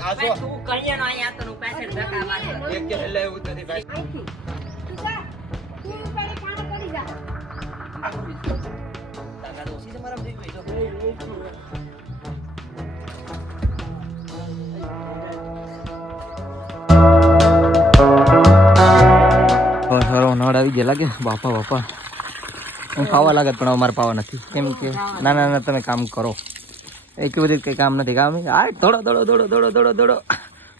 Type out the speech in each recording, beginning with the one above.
આસો તું કહીએ નો અહીંયા તો પાછળ ધક્કા માર એક કે હેલે એવું નથી ભાઈ તું જા તું પેલી કામ કરી જા તાકા દોશી છે મારા જોઈ જો હરો નળ આવી ગયા લાગે બાપા બાપા હું ખાવા લાગે પણ અમારે પાવા નથી કેમ કે ના ના ના તમે કામ કરો એક બધી કંઈ કામ નથી કામ આ દોડો દોડો દોડો દોડો દોડો દોડો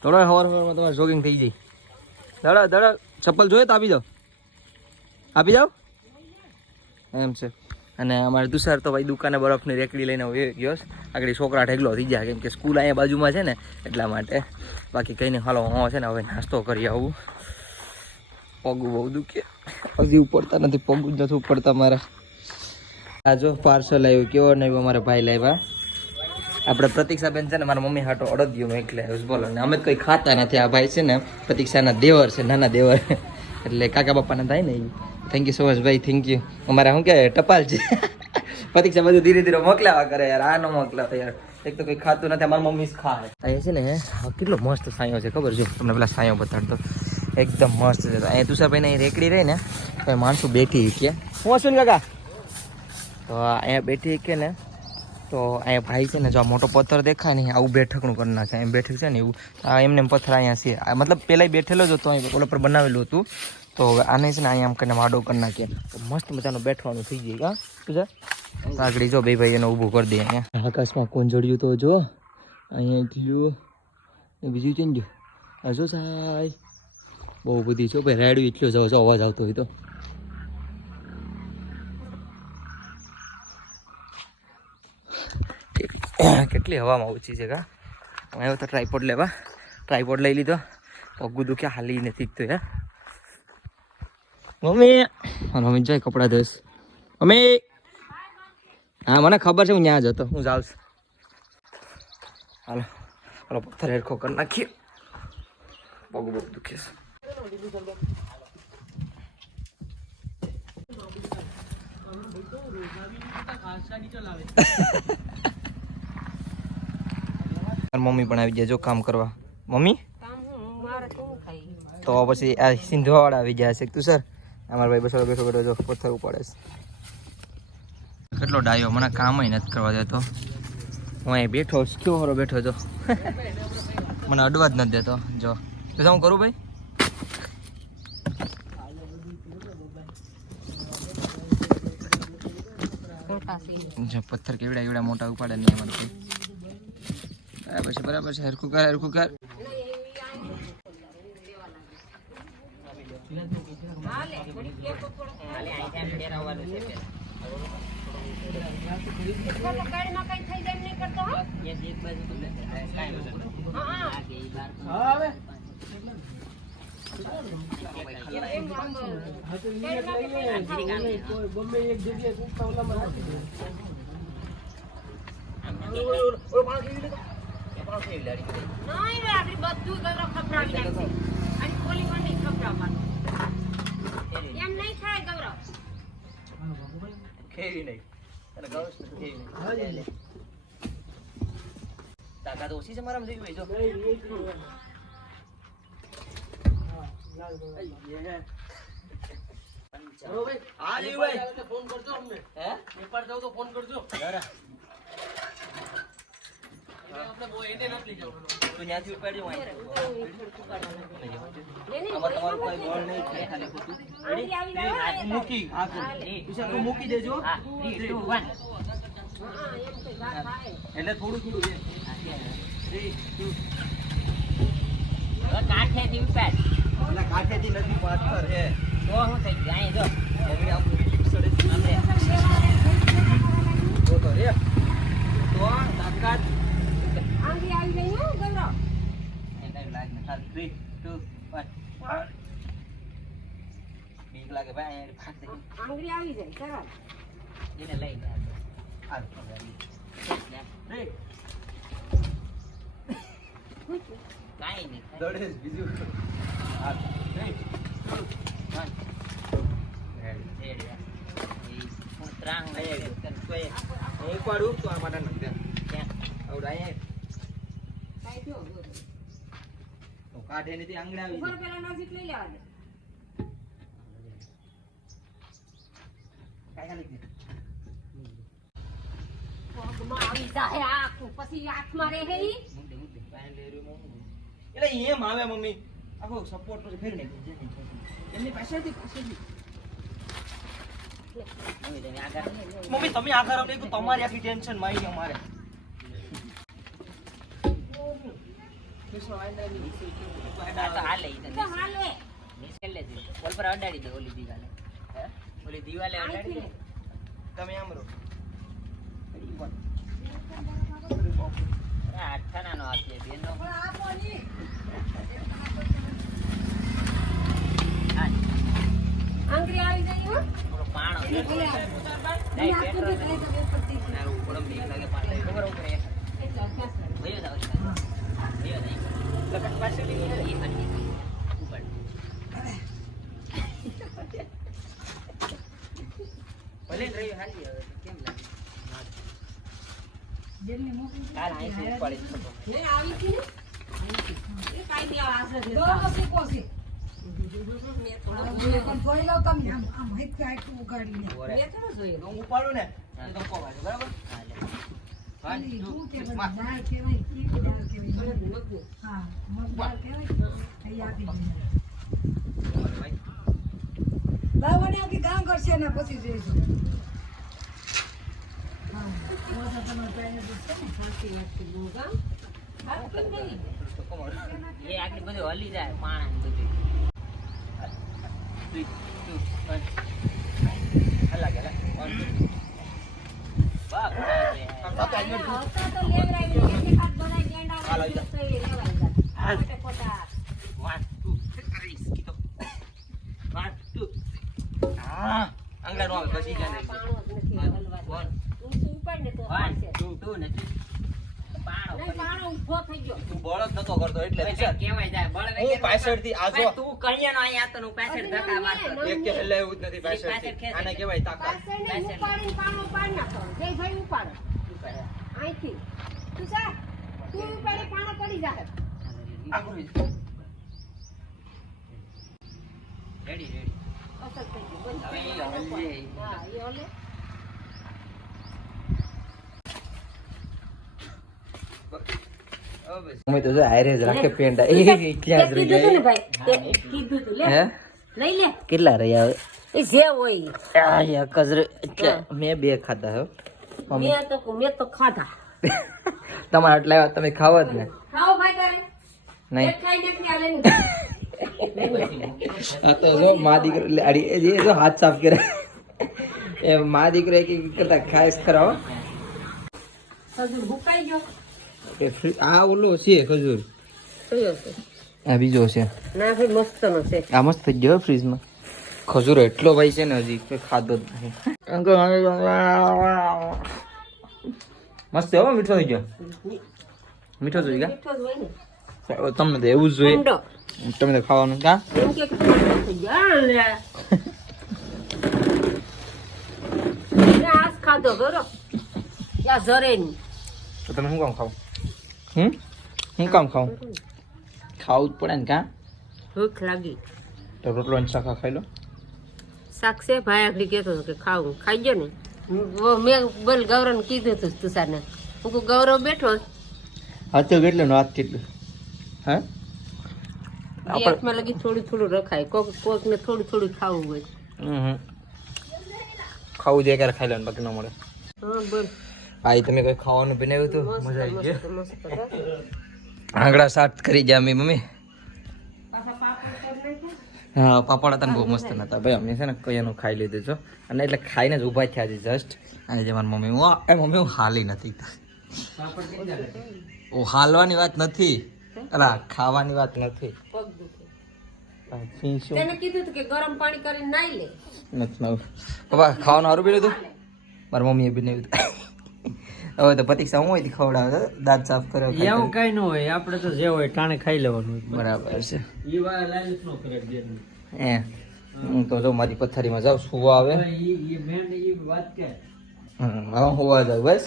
દોડો સવારમાં તમારે જોગિંગ થઈ જાય દડો દડો ચપ્પલ જોઈએ તો આપી જાઓ એમ છે અને અમારે તુષાર તો ભાઈ દુકાને બરફની રેકડી લઈને ગયો આગળ છોકરા ઢેગલો થઈ જાય કેમ કે સ્કૂલ અહીંયા બાજુમાં છે ને એટલા માટે બાકી કંઈ નહીં હાલો હું છે ને હવે નાસ્તો કરી આવું પગું બહુ દુખે હજી ઉપડતા નથી પગું જ નથી ઉપડતા મારા આ જો પાર્સલ આવ્યું કેવો નહીં અમારે ભાઈ લાવ્યા આપણે પ્રતિક્ષાબેન છે ને મારા મમ્મી હાટો અડદિયો મેકલે આવ્યું બોલો ને અમે કંઈ ખાતા નથી આ ભાઈ છે ને પ્રતિક્ષાના દેવર છે નાના દેવર એટલે કાકા બાપાના થાય ને થેન્ક યુ સો મચ ભાઈ થેન્ક યુ અમારે શું કે ટપાલ છે પ્રતિક્ષા બધું ધીરે ધીરે મોકલાવા કરે યાર આ ન મોકલાતા યાર એક તો કંઈ ખાતું નથી અમારા મમ્મી જ ખાય અહીંયા છે ને કેટલો મસ્ત સાયો છે ખબર છે તમને પેલા સાયો બતાડતો એકદમ મસ્ત છે અહીંયા તુષારભાઈને અહીં રેકડી રહી ને તો માણસો બેઠી કે હું શું કાકા તો અહીંયા બેઠી કે ને તો અહીંયા ભાઈ છે ને જો આ મોટો પથ્થર દેખાય ને આવું બેઠકનું કરી નાખે એમ બેઠક છે ને એવું એમને પથ્થર અહીંયા છે મતલબ પહેલાં બેઠેલો જ હતો અહીં ઓલા પર બનાવેલું હતું તો હવે આને છે ને અહીંયા આમ કરીને વાડો કરી નાખીએ તો મસ્ત મજાનું બેઠવાનું થઈ જાય હા તુજા આગળ જો બે ભાઈ એને ઊભું કરી દે અહીંયા આકાશમાં કોંજળ્યું તો જો અહીંયા થયું બીજું છે ને જો હજુ સાહેબ બહુ બધી છો ભાઈ રાયડું એટલો જ અવાજ આવતો હોય તો કેટલી હવામાં ઓછી છે કા હું આવ્યો તો ટ્રાયપોડ લેવા ટ્રાયપોડ લઈ લીધો પગું દુખ્યા હાલી નથી તો યાર મમ્મી મમ્મી જાય કપડાં ધોઈશ મમ્મી હા મને ખબર છે હું ત્યાં જ હતો હું જાઉં છું હાલો હાલો પથ્થર હેરખો કરી નાખીએ પગ બહુ દુખે છે મમ્મી પણ આવી જાય જો કામ કરવા મમ્મી તો પછી આ સિંધવાવાળા આવી જાય છે તું સર અમારા ભાઈ બસો બેઠો બેઠો જો પથ્થર ઉપાડે છે કેટલો ડાયો મને કામ નથી કરવા દેતો હું અહીં બેઠો કેવો હરો બેઠો જો મને અડવા જ નથી દેતો જો શું કરું ભાઈ જો પથ્થર કેવડા એવડા મોટા ઉપાડે નહીં અમારે બરાબર છે હરખું કર હરખું કર તાકાત ઓછી છે મારામાં જોઈ ભાઈ જો હા જી ભાઈ ફોન કરજો અમને હે પેપર જાવ તો ફોન કરજો આપણે બો એને નથી જાવ તો ન્યાથી ઉપાડજો આમાં તમારું કોઈ બોલ નહીં છે ખાલી ખોટું રેડી મૂકી હા ઈશા તો મૂકી દેજો હા 3 2 1 એટલે થોડું થોડું છે 3 2 કાઠેથી ઉપાડ એટલે કાઠેથી નથી પાથર છે તો હું થઈ જાય જો હવે આપણું ફિક્સડ છે આપણે તો રે તો તાકાત આંગળી આવી ગઈ હો ગૌરવ એને લાગ ને ખાલી 3 2 1 બીક લાગે ભાઈ અહીં ફાટ દે આંગળી આવી જાય સરળ એને લઈ જા આ રે કાઈ નહીં દોડે બીજું હા 3 2 1 ત્રાંગ લઈ કોઈ એક વાર ઉપ તો આ માટે નથી ત્યાં આવડાય કાઈ જો કાઢે નથી આંગળા આવી ઉપર પેલા નજીક લઈ લેવા દે. પગમાં આવી જાય આખું, પછી હાથમાં રહે ઈ. એટલે એમ આવે મમ્મી આખો સપોર્ટ પછી ફેરી નાખી એમની પાછળથી મમ્મી તમે આગળ આવો નહીં તમારી આખી ટેન્શન માં આવી અમારે તો હાલે ઈ તો હાલે. ઓલ પર અડાડી દે ઓલી દિવાલે. ઓલી દિવાલે અડાડી દે. તમે આમ રહો આ આઠાનાનો આપીએ બેનનો. પણ આપો ની. હા, આંગળી આવી જાય હો. થોડો પાણો છે. ભલે આવે. નહીં, આખું પેટ્રોલ બી કરે તો વ્યવસ્થિત થઈ જાય. ના, ઉપર બીક લાગે પાછળ. ઉપર ઉપર એક. એટલે અભ્યાસ કરે. ભયો જાવ છે. ભયો જાય. લગન પાછળથી ગયો ને, એ હાલી. ઉપર. ભલે ને રહ્યો હાલી હવે તો કેમ લાગે? જેમને મોકલી હાલ અહીંથી ઉપાડી જ શકો. લે આવી હતી ને. એ કાઈ બી આસર દે. દોડો શીખો છે. મેં થોડો પણ જોઈ લઉં તમે આમ હાઈટ આટલું ઉગાડીને ઓરે. મેં થોડો જોયો. હું ઉપાડું ને એ ધક્કો વાગે બરાબર હા, લે. ખાલી One, two, શું કે three. બધું દાળ કહેવાય કેવી દાળ કહેવાય મગનું. હા મગ દાળ કહેવાય એ આપી દે ભાઈ લાવવાની આપી ગામ કરશે ને પછી જઈશું હા ઓછા તમારે પાસે છે ને સાચી વાત છે બહુ ગામ. હા, કેમ નહીં? ધક્કો મારો એ આટલી બધું હલી જાય પાણા ને બધું. 3, 2, 1. હલા ગયા 1, 2. બાપ રે. આવતા તો લેવરાવી દે. એક હાથ બનાવી ગેંડા હાલ વાળી આવી જા. તો એ લેવાઈ જાય. હાલ. ખોટે ખોટા. 1, 2, 3. કીધો. 1, 2. હા, આંગળા નો આવે પછી આ જાય. પાણો જ નથી હલવા. One. ઊંચું ઉપાડ ને તો 1, હાલશે. 2 નથી. પાણો નહીં, પાણો ઊભો થઈ ગયો. તું બળદ નતો કરતો એટલે પછી કેવાય જાય બળ હું વગર પાછળથી આ જો તું કહીએ નો અહીંયા તો હું પાછળ ધક્કા મારતો. એક કે હેલે એવું જ નથી પાછળથી આને કહેવાય તાકાત પાછળની ઉપાડીને પાણો ઉપાડી નાખો. જય ભાઈ ઉપાડો. અહીંથી. તું જા. તું ઉપાડી પાણો પડી જાય. Ready ready. અસર થઈ ગઈ. બંધ હવે થઈ એ ગયું. હલે. હા, એ હલે. અમે તો જો આયરે જ રાખે પેંડા એ ક્યાં જ રહી તે કીધું તું ને જાય ભાઈ. તે કીધું તું. લે. હે લઈ લે. કેટલા રહ્યા હવે એ જે હોય. આ યા કજરે એટલે મેં બે ખાધા હો મેં તો ખાધા. તમારે આટલા આવ્યા તમે ખાવ જ ને ખાઓ ભાઈ તારે. નહીં એક ખાઈ નાખ ને આ લઈને. આ તો જો મા દીકરો એટલે આડી એ જે જો હાથ સાફ કરે એ મા દીકરો એક એક કરતા ખાસ કરાવો ખજૂર હુકાઈ ગયો. કે આ ઓલો છે ખજૂર કયો છે? આ બીજો છે ના ભાઈ મસ્ત નો છે. આ મસ્ત થઈ ગયો ફ્રીજમાં ખજૂર એટલો ભાઈ છે ને હજી કોઈ ખાધો જ નથી મસ્ત છે હો મીઠો થઈ ગયો મીઠો થઈ ગયો મીઠો જ હોય ને. તમને તો એવું જ જોઈએ ઠંડો. તમે તો ખાવાનું કા એમ કે ઠંડો થઈ ગયો. આ લે. મેં આજ ખાધો બરો. યા જરે ની. તો તમે શું કામ ખાવ હું કામ ખાવ ખાવું જ પડે ને કા ભૂખ લાગી. તો રોટલો અને શાખા ખાઈ લો શાક છે ભાઈ આગળ કહેતો હતો કે ખાવું ખાઈ ગયો ને. મેં બોલ ગૌરવ કીધું હતું તુષારને. હું કહું ગૌરવ બેઠો હાથ તો કેટલું હાથ કેટલું હા હાથમાં લગી થોડું થોડું રખાય. કોક કોક ને થોડું થોડું ખાવું હોય. ખાવું જોઈએ ક્યારે ખાઈ લેવાનું બાકી ન મળે હા બોલ. હા તમે કોઈ ખાવાનું બનાવ્યું હતું મજા આવી ગઈ મસ્ત મસ્ત. આંગળા સાટ કરી ગયા મેં મમ્મી પાછા પાપડ કરી નાખ્યા. હા પાપડ હતા ને બહુ મસ્ત નતા ભાઈ અમે છે ને કયાનું ખાઈ લીધું છો અને એટલે ખાઈને જ ઊભા થયા છે જસ્ટ અને જે મારી મમ્મી મમ્મી હું હાલી નથી ઓ હાલવાની વાત નથી અલા ખાવાની વાત નથી પગ દુખે. ફીંશું તેને કીધું હતું કે ગરમ પાણી કરીને નાઈ લે. નથી નવું પપ્પા ખાવાનું સારું પી લીધું મારી મમ્મીએ બનાવ્યું હતું હવે તો પ્રતિક્ષા હું હોય ખવડાવે દાંત સાફ કરે એવું કઈ ન હોય આપણે તો જે હોય ટાણે ખાઈ લેવાનું બરાબર છે ઈ વાર લાલચ ન કરે દે એ હું તો જો મારી પથારીમાં જાઉં સુવા આવે ઈ મેન ઈ વાત કે હવે હોવા જાવ બસ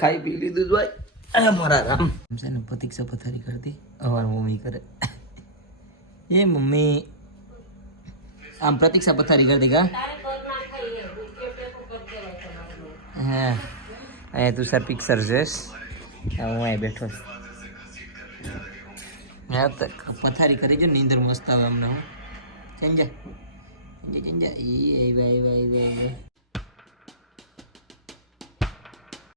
ખાઈ પી લીધું જ ભાઈ અરે મારા રામ છે ને પ્રતીક્ષા પથારી કરતી અમારી મમ્મી કરે એ મમ્મી આમ પ્રતીક્ષા પથારી કરતી કા હા અહીંયા તું સર પિક્ચર જોઈશ હું અહીં બેઠો હા તો પથારી કરી જો નીંદર મસ્ત આવે અમને હું ચંજા ચંજા એ ભાઈ